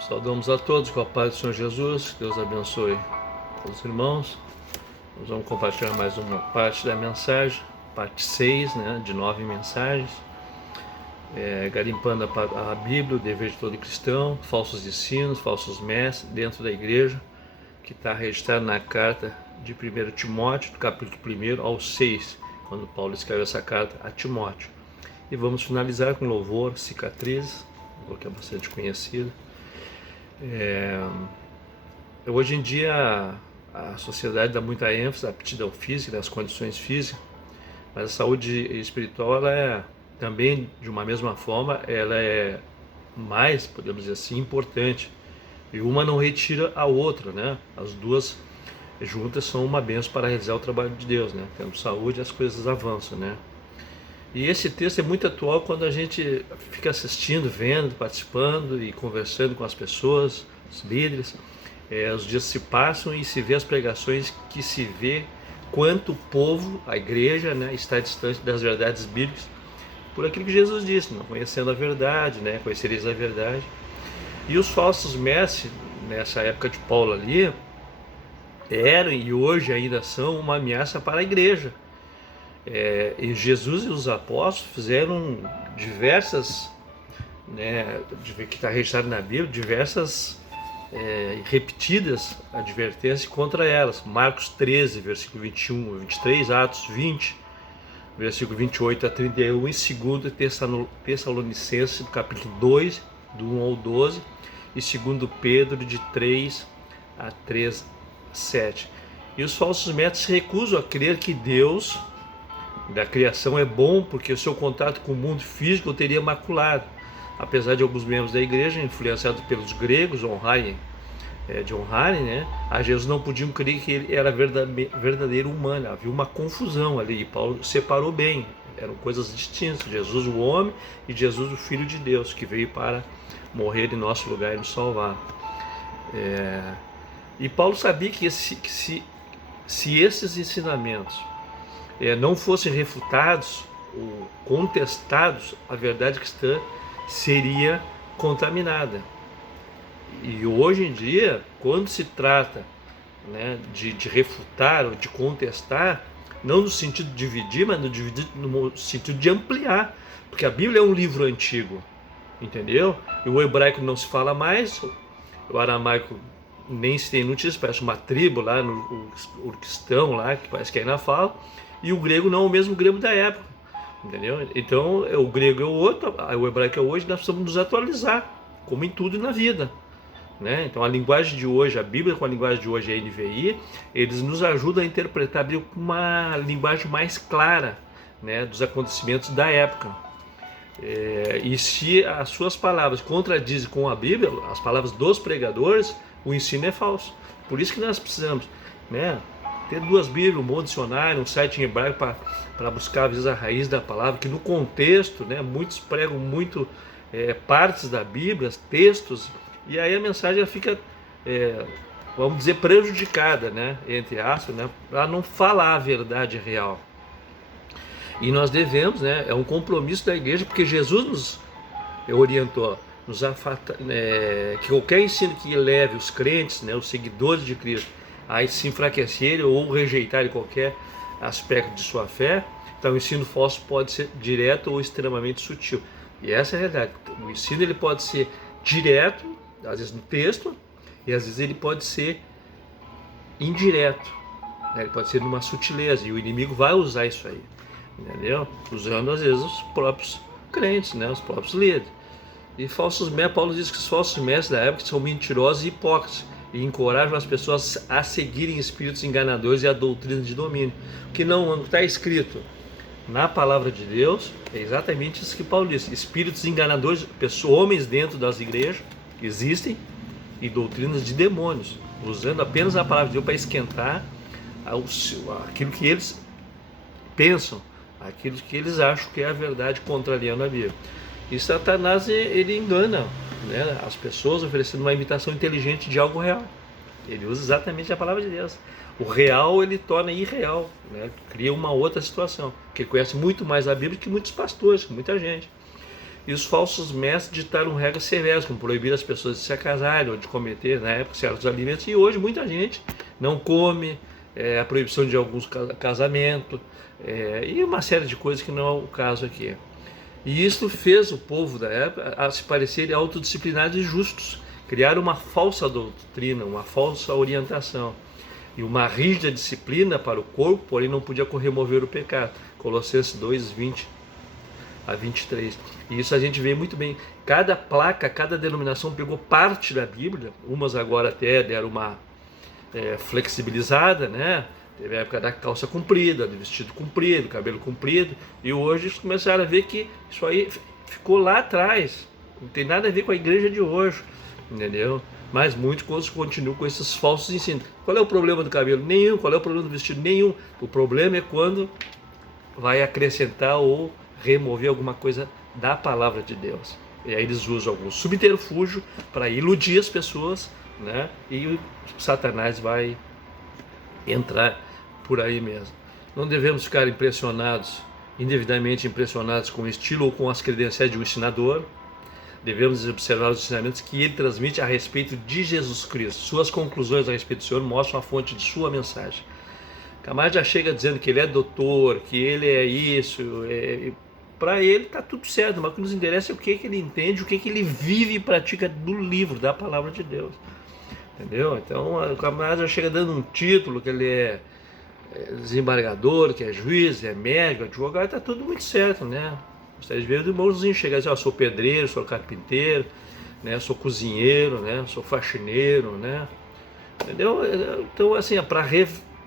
Saudamos a todos com a paz do Senhor Jesus, que Deus abençoe os irmãos. Nós vamos compartilhar mais uma parte da mensagem, parte 6, de 9 mensagens, garimpando a Bíblia, o dever de todo cristão, falsos ensinos, falsos mestres dentro da igreja, que está registrado na carta de 1 Timóteo, do capítulo 1 ao 6, quando Paulo escreve essa carta a Timóteo. E vamos finalizar com louvor, cicatrizes, que é bastante conhecido. Hoje em dia a sociedade dá muita ênfase à aptidão física, às condições físicas, mas a saúde espiritual, ela é também, de uma mesma forma, ela é mais, podemos dizer assim, importante, e uma não retira a outra, As duas juntas são uma bênção para realizar o trabalho de Deus, Tendo saúde, as coisas avançam, E esse texto é muito atual quando a gente fica assistindo, vendo, participando e conversando com as pessoas, os líderes. Os dias se passam e se vê as pregações, que se vê quanto o povo, a igreja, está distante das verdades bíblicas, por aquilo que Jesus disse, não conhecendo a verdade, conhecereis a verdade. E os falsos mestres, nessa época de Paulo ali, eram e hoje ainda são uma ameaça para a igreja. E Jesus e os apóstolos fizeram diversas, que está registrado na Bíblia, diversas repetidas advertências contra elas. Marcos 13, versículo 21 a 23, Atos 20, versículo 28 a 31, e 2 Tessalonicenses, do capítulo 2, do 1 ao 12, e 2 Pedro, de 3 a 3, 7. E os falsos mestres recusam a crer que Deus da criação é bom, porque o seu contato com o mundo físico o teria maculado. Apesar de alguns membros da igreja, influenciados pelos gregos, de honrarem, a Jesus, não podiam crer que ele era verdadeiro humano. Havia uma confusão ali, e Paulo separou bem, eram coisas distintas: Jesus o homem e Jesus o Filho de Deus, que veio para morrer em nosso lugar e nos salvar. E Paulo sabia que se esses ensinamentos não fossem refutados ou contestados, a verdade cristã seria contaminada. E hoje em dia, quando se trata de refutar ou de contestar, não no sentido de dividir, mas no sentido de ampliar, porque a Bíblia é um livro antigo, entendeu? E o hebraico não se fala mais, o aramaico nem se tem notícia, parece uma tribo lá no Urquistão, lá, que parece que ainda fala, e o grego não é o mesmo grego da época, entendeu? Então o grego é o outro, o hebraico é hoje, nós precisamos nos atualizar, como em tudo na vida, Então a linguagem de hoje, a Bíblia com a linguagem de hoje, a NVI, eles nos ajudam a interpretar a Bíblia com uma linguagem mais clara, dos acontecimentos da época. E se as suas palavras contradizem com a Bíblia, as palavras dos pregadores, o ensino é falso. Por isso que nós precisamos, ter duas Bíblias, um bom dicionário, um site em hebraico para buscar às vezes a raiz da palavra, que no contexto, muitos pregam muito partes da Bíblia, textos, e aí a mensagem fica, vamos dizer, prejudicada, entre aspas, para não falar a verdade real. E nós devemos, é um compromisso da igreja, porque Jesus nos orientou, que qualquer ensino que leve os crentes, os seguidores de Cristo, a se enfraquecerem ou rejeitarem qualquer aspecto de sua fé, então o ensino falso pode ser direto ou extremamente sutil. E essa é a realidade. O ensino ele pode ser direto, às vezes no texto, e às vezes ele pode ser indireto, ele pode ser numa sutileza, e o inimigo vai usar isso aí, entendeu? Usando às vezes os próprios crentes, os próprios líderes. E falsos mestres, Paulo diz que os falsos mestres da época são mentirosos e hipócritas, e encorajam as pessoas a seguirem espíritos enganadores e a doutrina de domínio. O que não está escrito na palavra de Deus é exatamente isso que Paulo disse: espíritos enganadores, homens dentro das igrejas existem, e doutrinas de demônios, usando apenas a palavra de Deus para esquentar aquilo que eles pensam, aquilo que eles acham que é a verdade, contrariando a Bíblia. E Satanás, ele engana as pessoas, oferecendo uma imitação inteligente de algo real. Ele usa exatamente a palavra de Deus. O real ele torna irreal, cria uma outra situação, porque ele conhece muito mais a Bíblia que muitos pastores, muita gente. e os falsos mestres ditaram regras severas, como proibir as pessoas de se casarem ou de cometer, na época, certos alimentos, e hoje muita gente não come, a proibição de alguns casamentos, e uma série de coisas que não é o caso aqui. E isso fez o povo da época a se parecerem autodisciplinados e justos, criaram uma falsa doutrina, uma falsa orientação e uma rígida disciplina para o corpo, porém não podia remover o pecado. Colossenses 2, 20 a 23. E isso a gente vê muito bem. Cada placa, cada denominação pegou parte da Bíblia, umas agora até deram uma flexibilizada, né? Teve a época da calça comprida, do vestido comprido, cabelo comprido, e hoje eles começaram a ver que isso aí ficou lá atrás, não tem nada a ver com a igreja de hoje, entendeu? Mas muitos continuam com esses falsos ensinos. Qual é o problema do cabelo? Nenhum. Qual é o problema do vestido? Nenhum. O problema é quando vai acrescentar ou remover alguma coisa da palavra de Deus. E aí eles usam algum subterfúgio para iludir as pessoas, né? E o Satanás vai entrar por aí mesmo. Não devemos ficar impressionados, indevidamente impressionados com o estilo ou com as credenciais de um ensinador. Devemos observar os ensinamentos que ele transmite a respeito de Jesus Cristo. Suas conclusões a respeito do Senhor mostram a fonte de sua mensagem. Camar já chega dizendo que ele é doutor, que ele é isso, para ele está tudo certo, mas o que nos interessa é o que ele entende, o que ele vive e pratica do livro, da palavra de Deus. Entendeu? Então o camarada já chega dando um título, que ele é desembargador, que é juiz, é médico, advogado, está tudo muito certo, né? Vocês veem o irmãozinho chegar e dizer, sou pedreiro, sou carpinteiro, né? Sou cozinheiro, né? Sou faxineiro, né? Entendeu? Então, assim, é para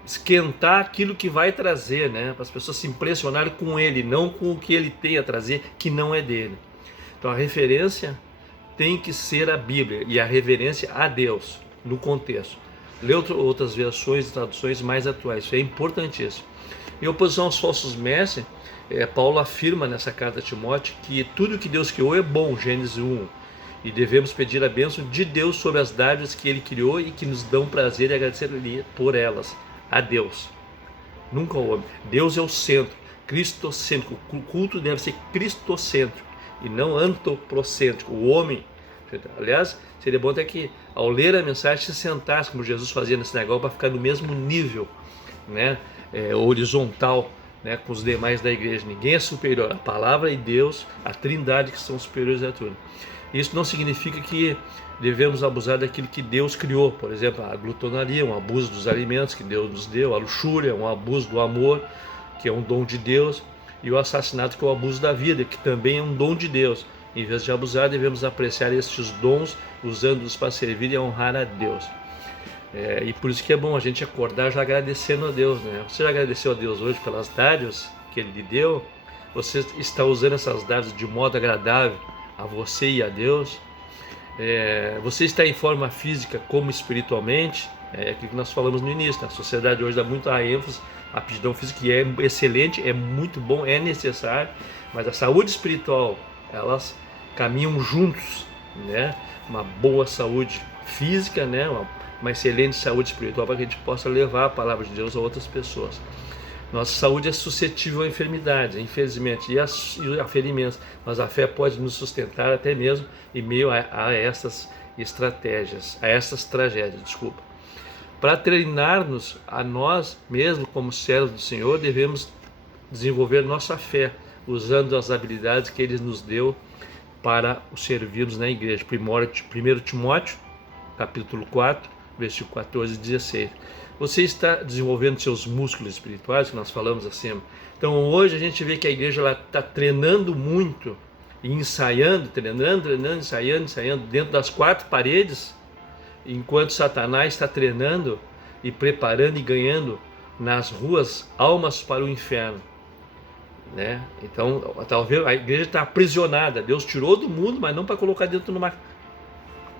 esquentar aquilo que vai trazer, né? Para as pessoas se impressionarem com ele, não com o que ele tem a trazer, que não é dele. Então a referência tem que ser a Bíblia e a reverência a Deus, no contexto. Lê outras versões e traduções mais atuais, isso é importantíssimo. Em oposição aos falsos mestres, Paulo afirma nessa carta a Timóteo que tudo que Deus criou é bom, Gênesis 1, e devemos pedir a bênção de Deus sobre as dádivas que ele criou e que nos dão prazer e agradecer por elas, a Deus, nunca ao homem. Deus é o centro, cristocêntrico, o culto deve ser cristocêntrico e não antropocêntrico, o homem. Aliás, seria bom até que ao ler a mensagem se sentasse, como Jesus fazia na sinagoga, para ficar no mesmo nível, né? Horizontal, né, com os demais da igreja. Ninguém é superior. A palavra e Deus, a trindade, que são superiores a tudo. Isso não significa que devemos abusar daquilo que Deus criou. Por exemplo, a glutonaria, um abuso dos alimentos que Deus nos deu, a luxúria, um abuso do amor, que é um dom de Deus, e o assassinato, que é o abuso da vida, que também é um dom de Deus. Em vez de abusar, devemos apreciar estes dons, usando-os para servir e honrar a Deus. E por isso que é bom a gente acordar já agradecendo a Deus, né? Você já agradeceu a Deus hoje pelas dádivas que Ele lhe deu? Você está usando essas dádivas de modo agradável a você e a Deus? Você está em forma física como espiritualmente? É aquilo que nós falamos no início. A sociedade hoje dá muita ênfase à aptidão física, que é excelente, é muito bom, é necessário, mas a saúde espiritual, elas caminham juntos, né? Uma boa saúde física, né? Uma excelente saúde espiritual, para que a gente possa levar a palavra de Deus a outras pessoas. Nossa saúde é suscetível a enfermidades, infelizmente, e a ferimentos, mas a fé pode nos sustentar até mesmo em meio a essas estratégias, a essas tragédias, Para treinar-nos a nós mesmos como servos do Senhor, devemos desenvolver nossa fé, usando as habilidades que Ele nos deu para o servirmos na igreja. 1 Timóteo, capítulo 4, versículo 14 e 16. Você está desenvolvendo seus músculos espirituais, que nós falamos acima. Então hoje a gente vê que a igreja está treinando muito, e ensaiando, ensaiando, dentro das quatro paredes, enquanto Satanás está treinando e preparando e ganhando nas ruas almas para o inferno, né? Então talvez a igreja está aprisionada. Deus tirou do mundo, mas não para colocar dentro de uma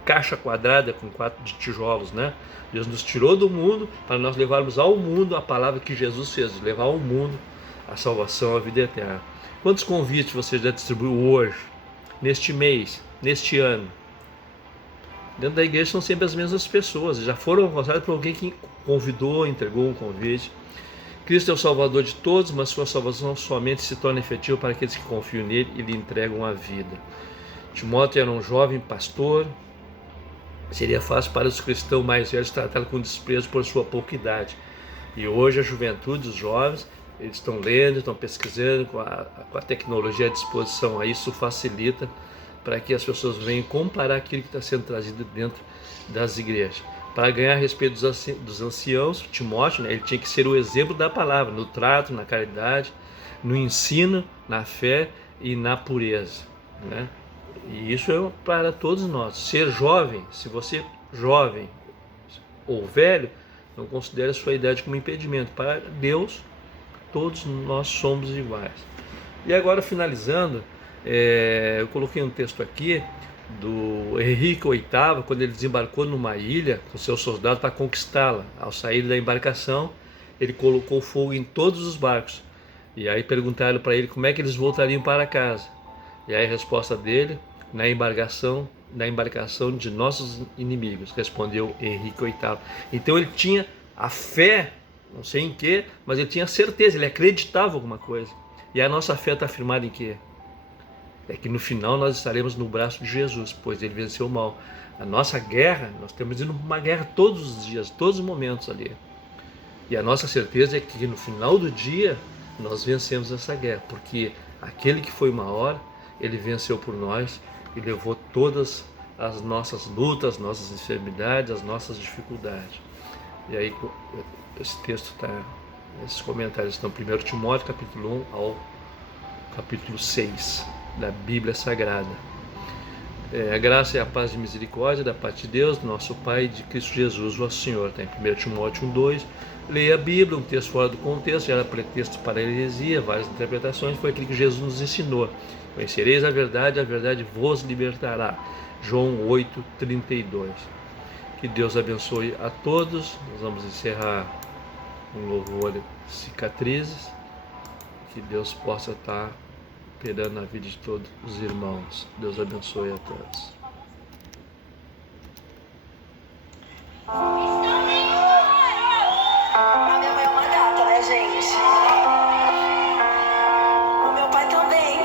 caixa quadrada com 4 de tijolos, né? Deus nos tirou do mundo para nós levarmos ao mundo a palavra que Jesus fez, levar ao mundo a salvação, a vida eterna. Quantos convites você já distribuiu hoje, neste mês, neste ano? Dentro da igreja são sempre as mesmas pessoas, já foram alcançadas por alguém que convidou, entregou um convite. Cristo é o Salvador de todos, mas sua salvação somente se torna efetiva para aqueles que confiam nele e lhe entregam a vida. Timóteo era um jovem pastor. Seria fácil para os cristãos mais velhos tratá-lo com desprezo por sua pouca idade. E hoje a juventude, os jovens, eles estão lendo, estão pesquisando, com a tecnologia à disposição. Aí isso facilita para que as pessoas venham comparar aquilo que está sendo trazido dentro das igrejas. Para ganhar respeito dos anciãos, Timóteo, né, ele tinha que ser o exemplo da palavra, no trato, na caridade, no ensino, na fé e na pureza, né? E isso é para todos nós. Ser jovem, se você jovem ou velho, não considere a sua idade como impedimento. Para Deus, todos nós somos iguais. E agora, finalizando, eu coloquei um texto aqui do Henrique VIII, quando ele desembarcou numa ilha com seus soldados para conquistá-la. Ao sair da embarcação, ele colocou fogo em todos os barcos. E aí perguntaram para ele como é que eles voltariam para casa. E aí a resposta dele: na embarcação de nossos inimigos, respondeu Henrique VIII. Então ele tinha a fé, não sei em que, mas ele tinha certeza, ele acreditava em alguma coisa. E a nossa fé está firmada em quê? É que no final nós estaremos no braço de Jesus, pois ele venceu o mal. A nossa guerra, nós estamos indo para uma guerra todos os dias, todos os momentos ali. E a nossa certeza é que no final do dia nós vencemos essa guerra, porque aquele que foi maior, ele venceu por nós e levou todas as nossas lutas, nossas enfermidades, as nossas dificuldades. E aí esse texto está, esses comentários estão em 1 Timóteo capítulo 1 ao capítulo 6 da Bíblia Sagrada. A graça e a paz e misericórdia da parte de Deus, nosso Pai, de Cristo Jesus, nosso Senhor. Está em 1 Timóteo 1:2. Leia a Bíblia, um texto fora do contexto, já era pretexto para a heresia, várias interpretações, foi aquilo que Jesus nos ensinou. Conhecereis a verdade vos libertará. João 8:32. Que Deus abençoe a todos. Nós vamos encerrar um louvor de cicatrizes. Que Deus possa estar operando na vida de todos os irmãos. Deus abençoe a todos. A minha mãe é uma gata, né, gente? O meu pai também.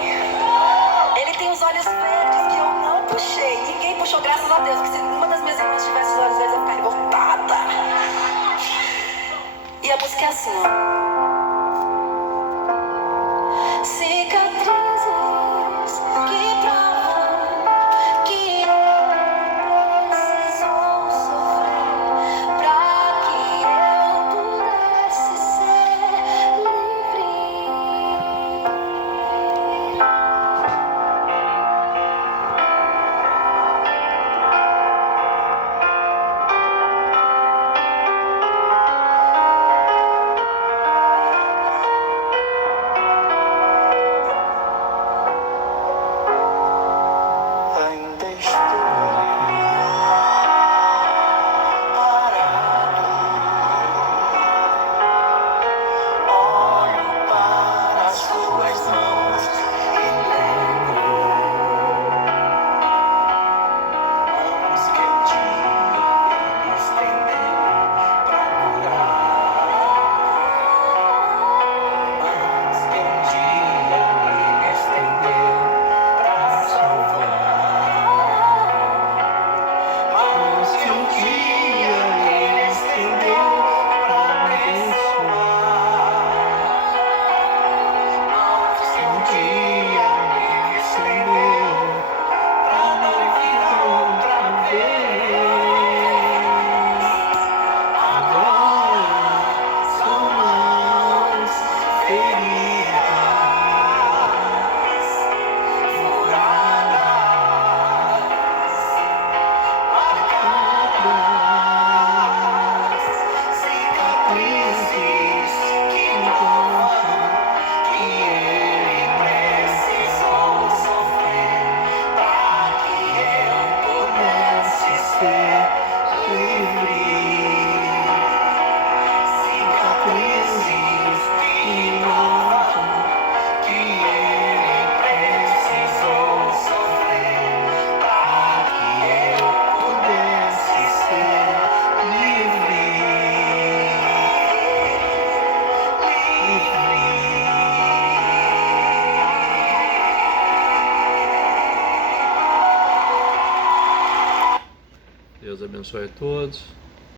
Ele tem os olhos verdes que eu não puxei. Ninguém puxou, graças a Deus. Porque se uma das minhas irmãs tivesse os olhos verdes, eu ia ficar revoltada. E a música é assim, ó. Cicatrizes que provam que eu preciso sofrer pra que eu pudesse ser livre. Deus abençoe a todos.